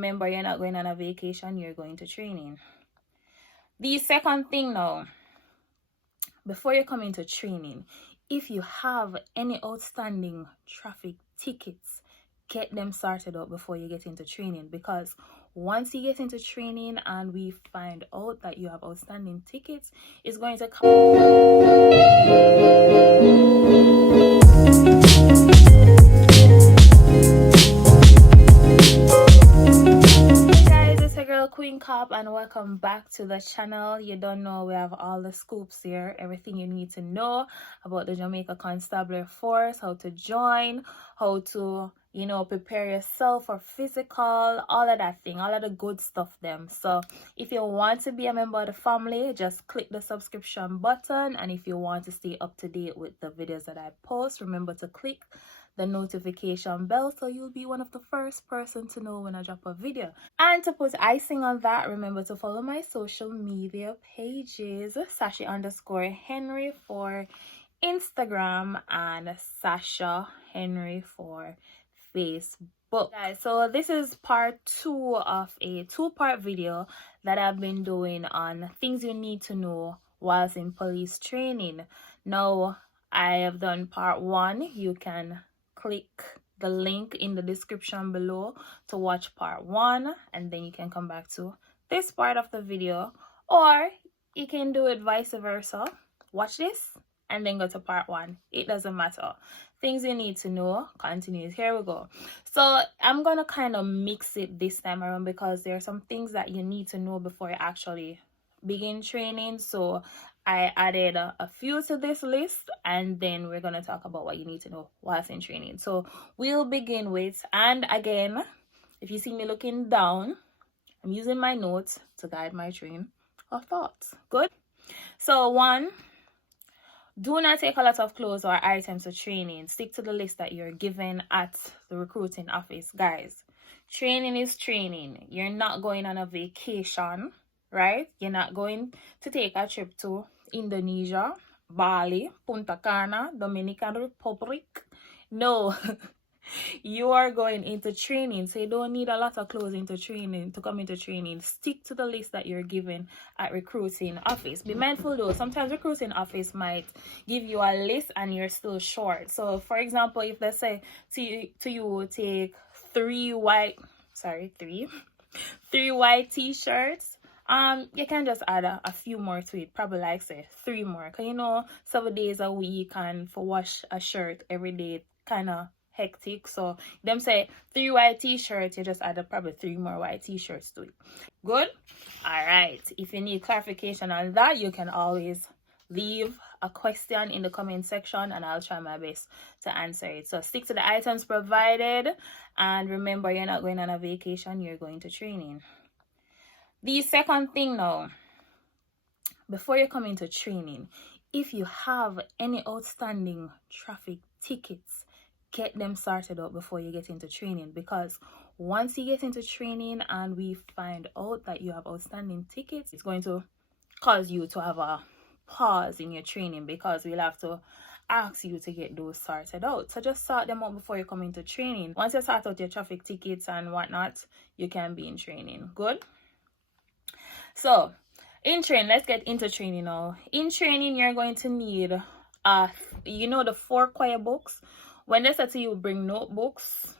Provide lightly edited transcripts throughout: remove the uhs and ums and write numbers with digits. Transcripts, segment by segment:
remember, you're not going on a vacation, you're going to training. The second thing now, before you come into training, if you have any outstanding traffic tickets, get them sorted out before you get into training, because once you get into training and we find out that you have outstanding tickets, it's going to come. Queen Cop, and welcome back to the channel. You don't know, we have all the scoops here, everything you need to know about the Jamaica Constabulary Force, how to join, how to, you know, prepare yourself for physical, all of that thing, all of the good stuff them. So if you want to be a member of the family, just click the subscription button, and if you want to stay up to date with the videos that I post, remember to click the notification bell so you'll be one of the first person to know when I drop a video. And to put icing on that, remember to follow my social media pages, Sashi_Henry for Instagram and Sasha Henry for Facebook. Guys, so this is part 2 of a 2-part video that I've been doing on things you need to know whilst in police training. Now I have done part 1. You can click the link in the description below to watch part 1, and then you can come back to this part of the video, or you can do it vice versa. Watch this and then go to part 1. It doesn't matter. Things you need to know continues. Here we go. So I'm gonna kind of mix it this time around because there are some things that you need to know before you actually begin training. So I added a few to this list, and then we're going to talk about what you need to know whilst in training. So we'll begin with, and again, if you see me looking down, I'm using my notes to guide my train of thoughts. Good. So 1, do not take a lot of clothes or items to training. Stick to the list that you're given at the recruiting office. Guys, training is training. You're not going on a vacation, right? You're not going to take a trip to Indonesia, Bali, Punta Cana, Dominican Republic. No. You are going into training, so you don't need a lot of clothes into training to come into training. Stick to the list that you're given at recruiting office. Be mindful though, sometimes recruiting office might give you a list and you're still short. So for example, if they say to you take 3 white t-shirts, you can just add a few more to it, probably like say 3 more, because you know 7 days a week, and for wash a shirt every day kind of hectic. So them say 3 white t-shirts, you just add probably 3 more white t-shirts to it. Good. All right, if you need clarification on that, you can always leave a question in the comment section and I'll try my best to answer it. So stick to the items provided, and remember, you're not going on a vacation, you're going to training. The second thing now, before you come into training, if you have any outstanding traffic tickets, get them sorted out before you get into training, because once you get into training and we find out that you have outstanding tickets, it's going to cause you to have a pause in your training, because we'll have to ask you to get those sorted out. So just sort them out before you come into training. Once you sort out your traffic tickets and whatnot, you can be in training. Good. So in training, let's get into training now. In training, you're going to need you know, the 4 choir books. When they say to you bring notebooks,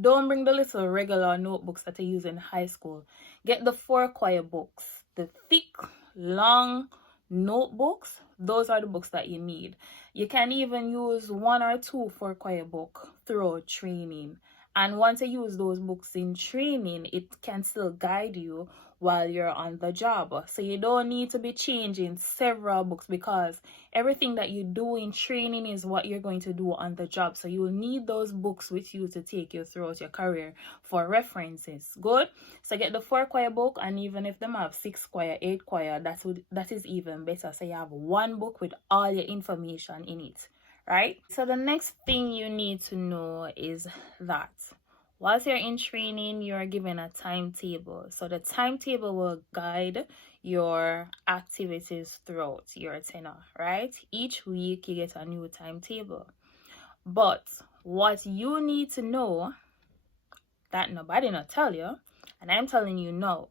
don't bring the little regular notebooks that you use in high school. Get the 4 choir books, the thick, long notebooks. Those are the books that you need. You can even use 1 or 2 4 choir book throughout training. And once you use those books in training, it can still guide you while you're on the job. So you don't need to be changing several books, because everything that you do in training is what you're going to do on the job. So you will need those books with you to take you throughout your career for references. Good. So get the 4 choir book, and even if them have 6 choir, 8 choir, that is even better. So you have 1 book with all your information in it. Right? So the next thing you need to know is that whilst you're in training, you're given a timetable. So the timetable will guide your activities throughout your tenure, right? Each week you get a new timetable. But what you need to know that nobody not tell you, and I'm telling you now.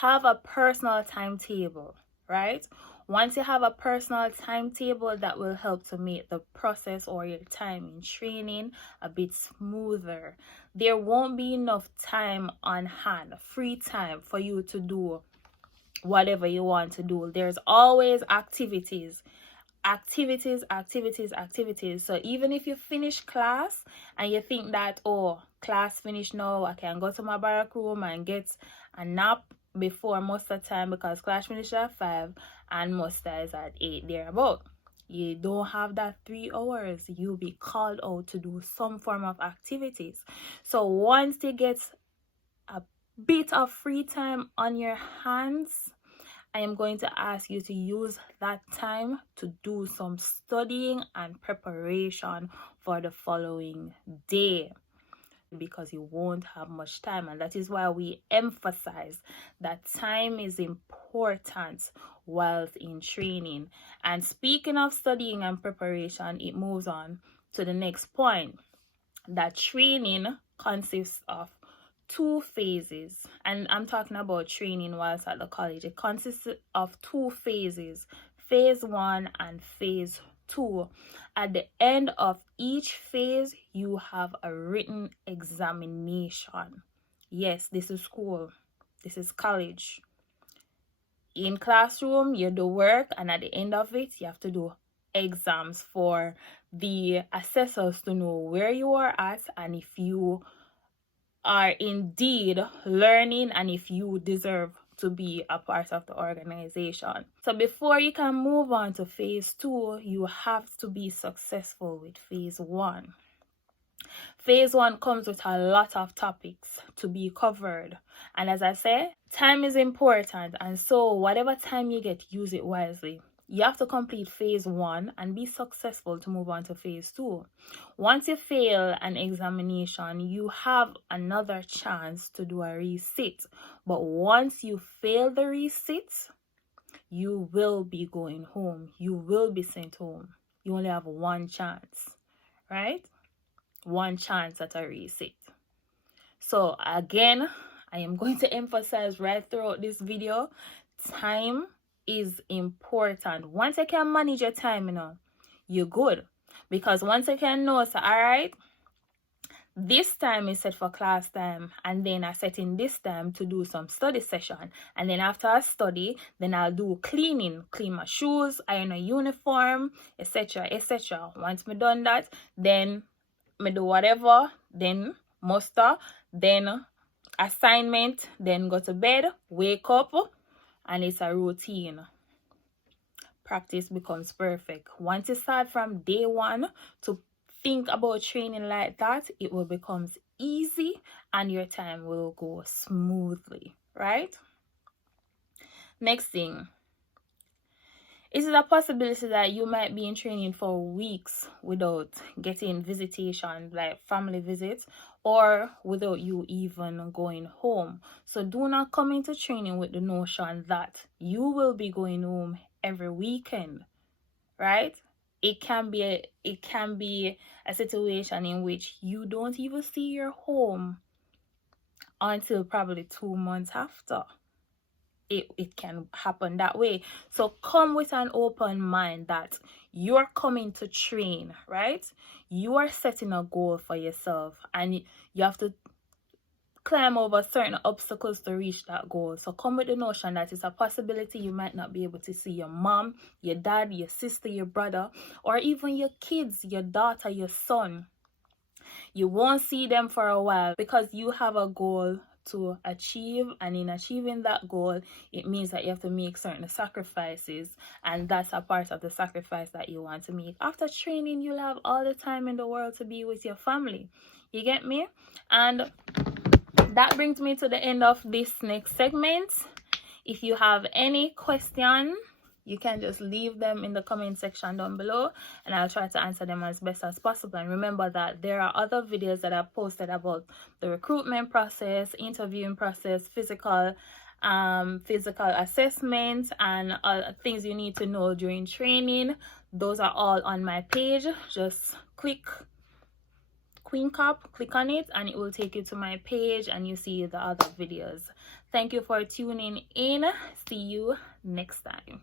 Have a personal timetable, right? Once you have a personal timetable, that will help to make the process or your time in training a bit smoother. There won't be enough time on hand, free time, for you to do whatever you want to do. There's always activities. So even if you finish class and you think that, oh, class finished now, I can go to my back room and get a nap before muster time, because class finished at 5 and muster is at 8 thereabout. You don't have that 3 hours. You'll be called out to do some form of activities. So once you get a bit of free time on your hands, I am going to ask you to use that time to do some studying and preparation for the following day, because you won't have much time. And that is why we emphasize that time is important whilst in training. And speaking of studying and preparation, it moves on to the next point, that training consists of 2 phases. And I'm talking about training whilst at the college. It consists of 2 phases, phase 1 and phase 2. At the end of each phase, you have a written examination. Yes, this is school. This is college. In classroom, you do work, and at the end of it, you have to do exams for the assessors to know where you are at, and if you are indeed learning, and if you deserve to be a part of the organization. So before you can move on to phase 2, you have to be successful with phase 1. Phase 1 comes with a lot of topics to be covered, and as I say, time is important, and so whatever time you get, use it wisely. You have to complete phase 1 and be successful to move on to phase 2. Once you fail an examination, you have another chance to do a resit. But once you fail the resit, you will be going home. You will be sent home. You only have one chance, right? One chance at a resit. So again, I am going to emphasize right throughout this video, time is important. Once you can manage your time, you're good. Because once you can know, so all right, this time is set for class time, and then I set in this time to do some study session, and then after I study, then I'll do cleaning, clean my shoes, iron a uniform, etc, etc. Once me done that, then me do whatever, then muster, then assignment, then go to bed, wake up, and it's a routine. Practice becomes perfect. Once you start from day 1 to think about training like that, it will become easy and your time will go smoothly, right? Next thing, is it a possibility that you might be in training for weeks without getting visitation, like family visits, or without you even going home? So do not come into training with the notion that you will be going home every weekend, right? It can be a situation in which you don't even see your home until probably 2 months after. It can happen that way. So come with an open mind that you're coming to train, right? You are setting a goal for yourself, and you have to climb over certain obstacles to reach that goal. So come with the notion that it's a possibility you might not be able to see your mom, your dad, your sister, your brother, or even your kids, your daughter, your son. You won't see them for a while because you have a goal to achieve, and in achieving that goal, it means that you have to make certain sacrifices, and that's a part of the sacrifice that you want to make. After training, you'll have all the time in the world to be with your family. You get me? And that brings me to the end of this next segment. If you have any question, you can just leave them in the comment section down below, and I'll try to answer them as best as possible. And remember that there are other videos that I've posted about the recruitment process, interviewing process, physical assessment, and things you need to know during training. Those are all on my page. Just click queencop. Click on it and it will take you to my page and you see the other videos. Thank you for tuning in. See you next time.